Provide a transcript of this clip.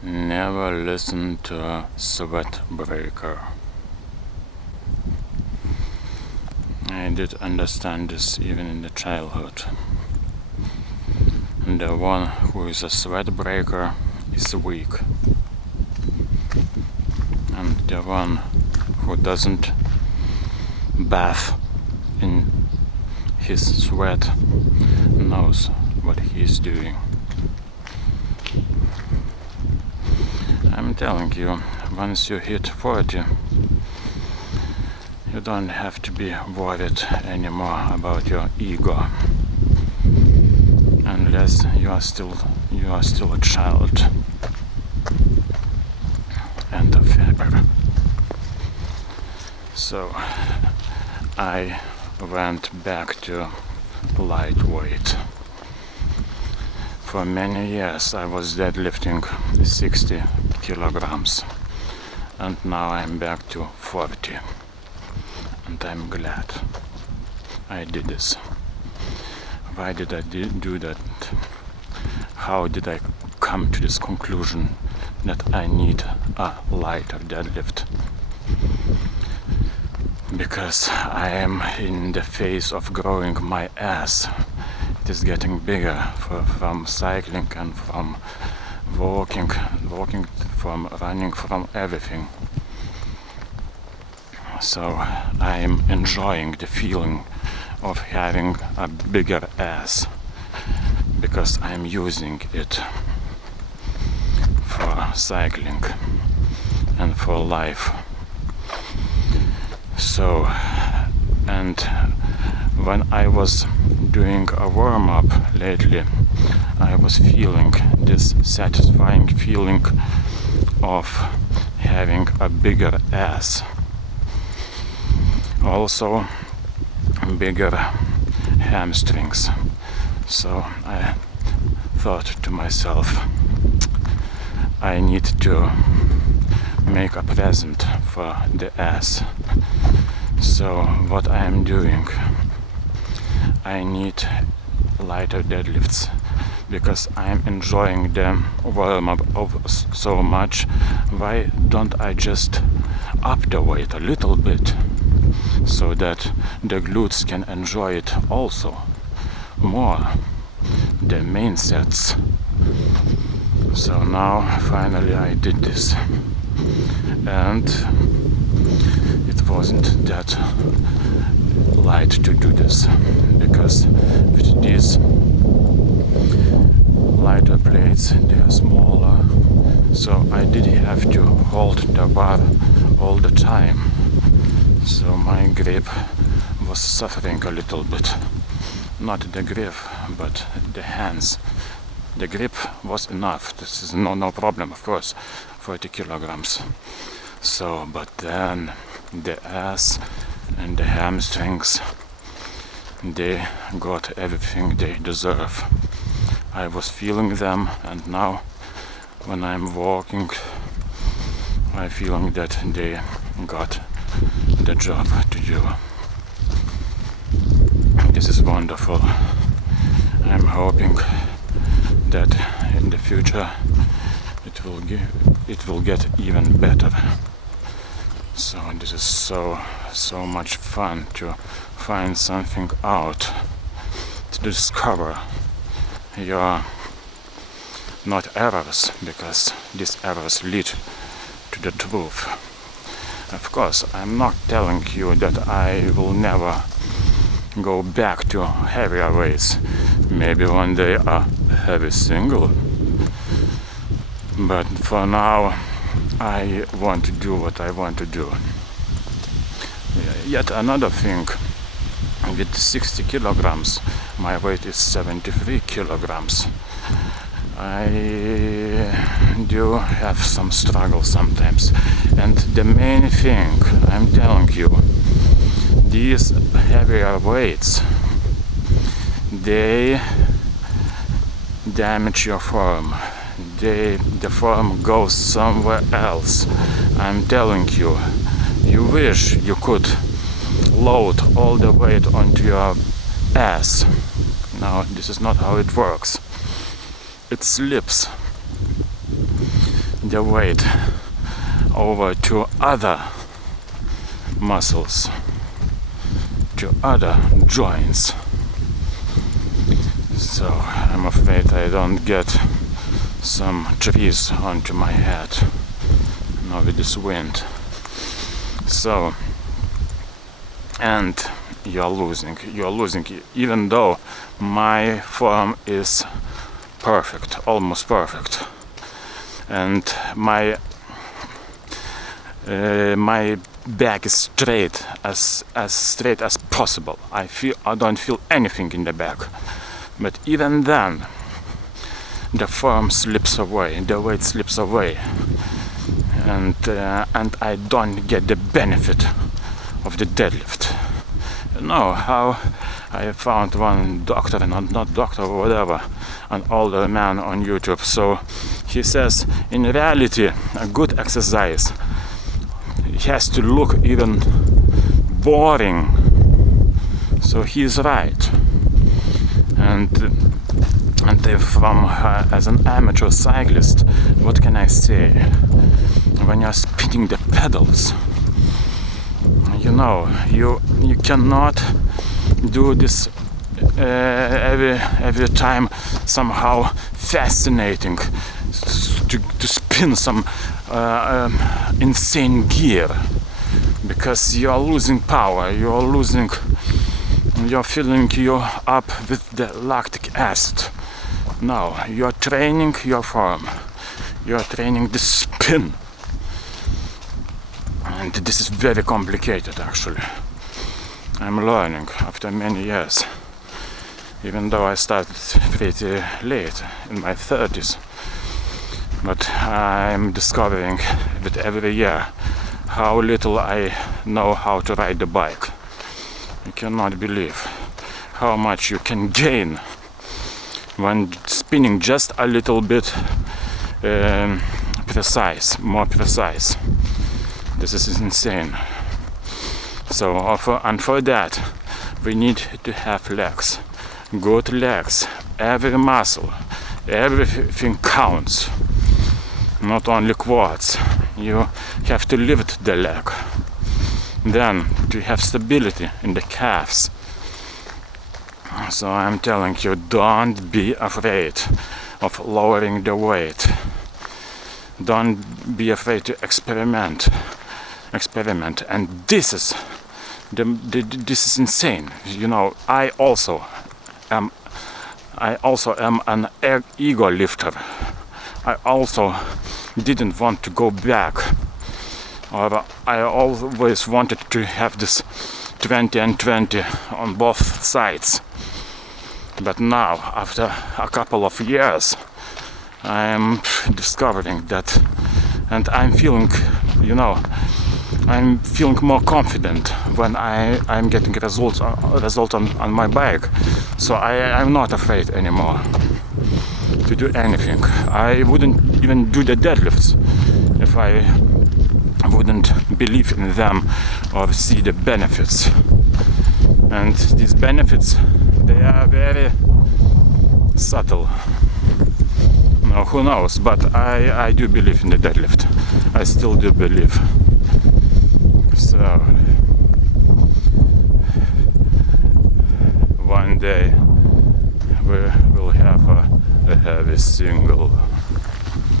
Never listen to a sweat breaker. I did understand this even in the childhood. And the one who is a sweat breaker is weak. And the one who doesn't bath in his sweat knows what he's doing. I'm telling you, once you hit 40, you don't have to be worried anymore about your ego, unless you are still a child. End of ever. So I went back to lightweight. For many years I was deadlifting 60 kilograms, and now I'm back to 40, and I'm glad I did this. Why did I do that? How did I come to this conclusion that I need a lighter deadlift? Because I am in the phase of growing my ass. It is getting bigger from cycling and from walking, from running, from everything. So I am enjoying the feeling of having a bigger ass, because I'm using it for cycling and for life. So, and when I was doing a warm-up lately, I was feeling this satisfying feeling of having a bigger ass. Also bigger hamstrings. So I thought to myself, I need to make a present for the ass. So what I am doing, I need lighter deadlifts, because I am enjoying them warm-up so much. Why don't I just up the weight a little bit, so that the glutes can enjoy it also more, the main sets. So now finally I did this, and it wasn't that light to do this, because with these lighter plates they are smaller, so I did have to hold the bar all the time. So my grip was suffering a little bit. Not the grip, but the hands. The grip was enough. This is no problem, of course, 40 kilograms. So, but then the ass and the hamstrings, they got everything they deserve. I was feeling them, and now when I'm walking, I'm feeling that they got the job to do. This is wonderful. I'm hoping that in the future it will get even better. So this is so much fun to find something out, to discover your not errors, because these errors lead to the truth. Of course, I'm not telling you that I will never go back to heavier weights. Maybe one day a heavy single. But for now, I want to do what I want to do. Yet another thing, with 60 kilograms, my weight is 73 kilograms. I do have some struggle sometimes. And the main thing, I'm telling you, these heavier weights, they damage your form. The form goes somewhere else. I'm telling you, you wish you could load all the weight onto your ass. No, this is not how it works. It slips. the weight over to other muscles, to other joints. So I'm afraid I don't get some trees onto my head now with this wind. So, and you're losing, even though my form is perfect, almost perfect, and my back is straight as straight as possible. I don't feel anything in the back, but even then the form slips away, the weight slips away, and I don't get the benefit of the deadlift. You know how I found one doctor, not doctor or whatever, an older man on YouTube. So he says, in reality, a good exercise has to look even boring. So he's right. And from as an amateur cyclist, what can I say? When you're spinning the pedals, you know, you cannot do this every time. Somehow fascinating to spin some insane gear, because you're losing power, you're filling you up with the lactic acid. No, you're training your form, you're training the spin, and this is very complicated actually. I'm learning after many years, even though I started pretty late, in my 30s. But I'm discovering with every year how little I know how to ride the bike. You cannot believe how much you can gain when spinning just a little bit more precise. This is insane. So, for that, we need to have legs, good legs. Every muscle, everything counts. Not only quads. You have to lift the leg. Then to have stability in the calves. So I'm telling you, don't be afraid of lowering the weight. Don't be afraid to experiment. And this is insane. You know, I also am an ego lifter. I also didn't want to go back, or I always wanted to have this 20 and 20 on both sides. But now, after a couple of years, I am discovering that, and I'm feeling, more confident when I'm getting results on my bike. So I'm not afraid anymore to do anything. I wouldn't even do the deadlifts if I wouldn't believe in them or see the benefits. And these benefits, they are very subtle. No, who knows? But I do believe in the deadlift. I still do believe. So one day we will have a heavy single.